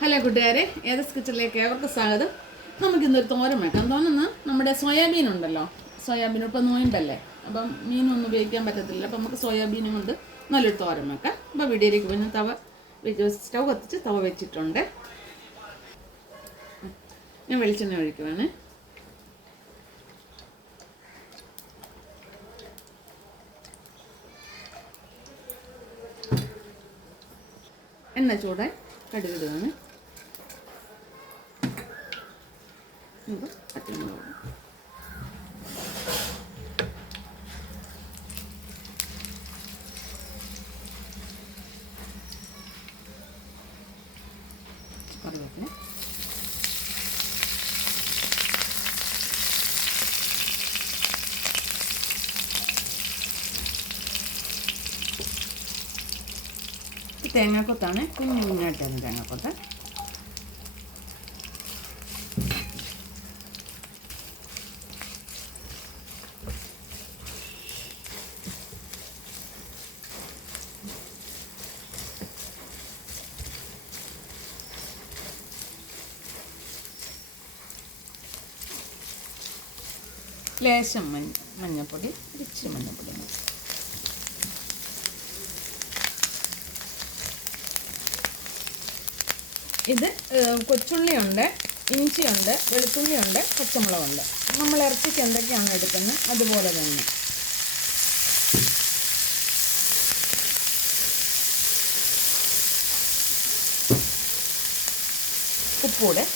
Hello കൂട്ടുകാരെ, ഏതസ് കിച്ചണിലേക്ക് ഏവർക്ക് സ്വാഗതം. നമുക്കിന്നൊരു തോരൻ വെക്കാം. തോന്നുന്നു നമ്മുടെ സോയാബീൻ ഉണ്ടല്ലോ, സോയാബീൻ ഇപ്പം നോയമ്പല്ലേ, അപ്പം മീനൊന്നും ഉപയോഗിക്കാൻ പറ്റത്തില്ല. അപ്പം നമുക്ക് സോയാബീനും കൊണ്ട് നല്ലൊരു തോരൻ വെക്കാം. അപ്പോൾ വീഡിയോയിലേക്ക് പോയി സ്റ്റൗ കത്തിച്ച് തവ വെച്ചിട്ടുണ്ട്. ഞാൻ വെളിച്ചെണ്ണ ഒഴിക്കുവാണ്. എണ്ണ ചൂടായി കടുകിടുകയാണ്. പച്ചമുളക്, കറിവേപ്പില, തേങ്ങാക്കൊത്താണ്. കുഞ്ഞായിട്ടാണ് തേങ്ങാക്കൊത്ത്. ലേശം മഞ്ഞൾപ്പൊടി, ഇച്ചിരി മഞ്ഞൾപ്പൊടി. ഇത് കൊച്ചുള്ളിയുണ്ട്, ഇഞ്ചിയുണ്ട്, വെളുത്തുള്ളിയുണ്ട്, പച്ചമുളകുണ്ട്. നമ്മൾ ഇറച്ചിക്ക് എന്തൊക്കെയാണ് എടുക്കുന്നത് അതുപോലെ തന്നെ. ഉപ്പൂടെ,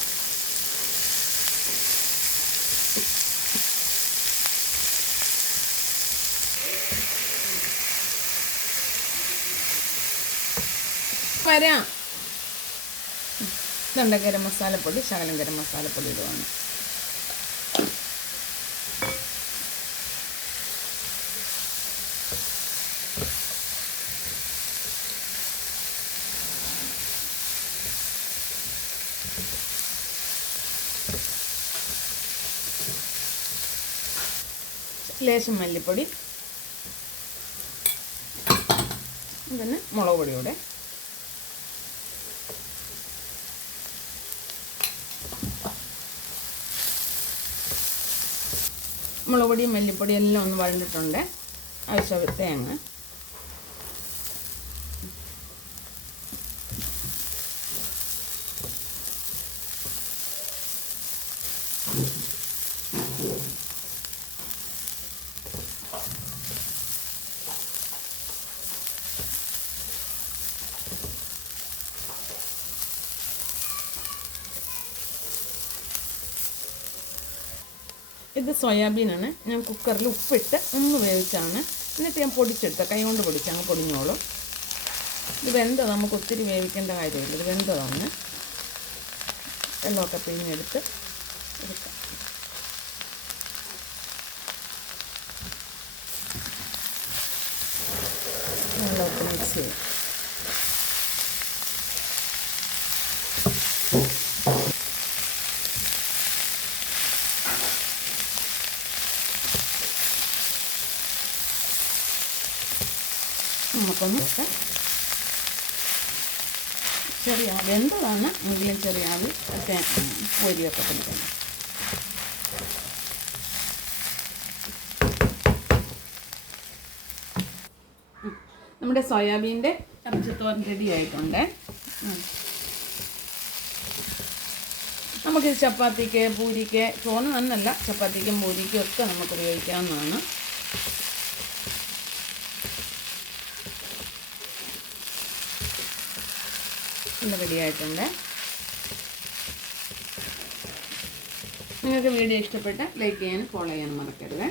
വരാം. ഇതുണ്ട് ഗരം മസാലപ്പൊടി, ശകലം ഗരം മസാലപ്പൊടി ഇടുവാണ്. ലേശം മല്ലിപ്പൊടി, പിന്നെ മുളക് പൊടിയോടെ. മുളക് പൊടിയും മല്ലിപ്പൊടിയും എല്ലാം ഒന്ന് വഴണ്ടിട്ടുണ്ട്. ആവശ്യം തേങ്ങ, ഇത് സോയാബീനാണ്. ഞാൻ കുക്കറിൽ ഉപ്പിട്ട് ഒന്ന് വേവിച്ചാണ്. എന്നിട്ട് ഞാൻ പൊടിച്ചെടുത്ത കൈ കൊണ്ട് പൊടിച്ചങ്ങ് പൊടിഞ്ഞോളും. ഇത് വെന്തോ, നമുക്ക് ഒത്തിരി വേവിക്കേണ്ട കാര്യമില്ല. ഇത് വെന്തതാണ്. വെള്ളമൊക്കെ പിഴിഞ്ഞെടുത്ത് എടുക്കാം. വെള്ളമൊക്കെ മിക്സ് ചെയ്യും. നമുക്കൊന്ന് ചെറിയ വെന്തതാണ് എങ്കിലും ചെറിയ ആവി പൊരിയൊക്കെ പിടിക്കണം. നമ്മുടെ സോയാബീൻ്റെ ഇറച്ചിത്തോരൻ റെഡി ആയിട്ടുണ്ട്. നമുക്കിത് ചപ്പാത്തിക്ക്, പൂരിക്ക്, ചോറിന് തന്നല്ല, ചപ്പാത്തിക്കും പൂരിക്കും ഒക്കെ നമുക്ക് ഉപയോഗിക്കാവുന്നതാണ്. ഇത് റെഡിയായിട്ടുണ്ട്. നിങ്ങൾക്ക് വീഡിയോ ഇഷ്ടപ്പെട്ട ലൈക്ക് ചെയ്യാനും ഫോളോ ചെയ്യാനും മറക്കരുത്.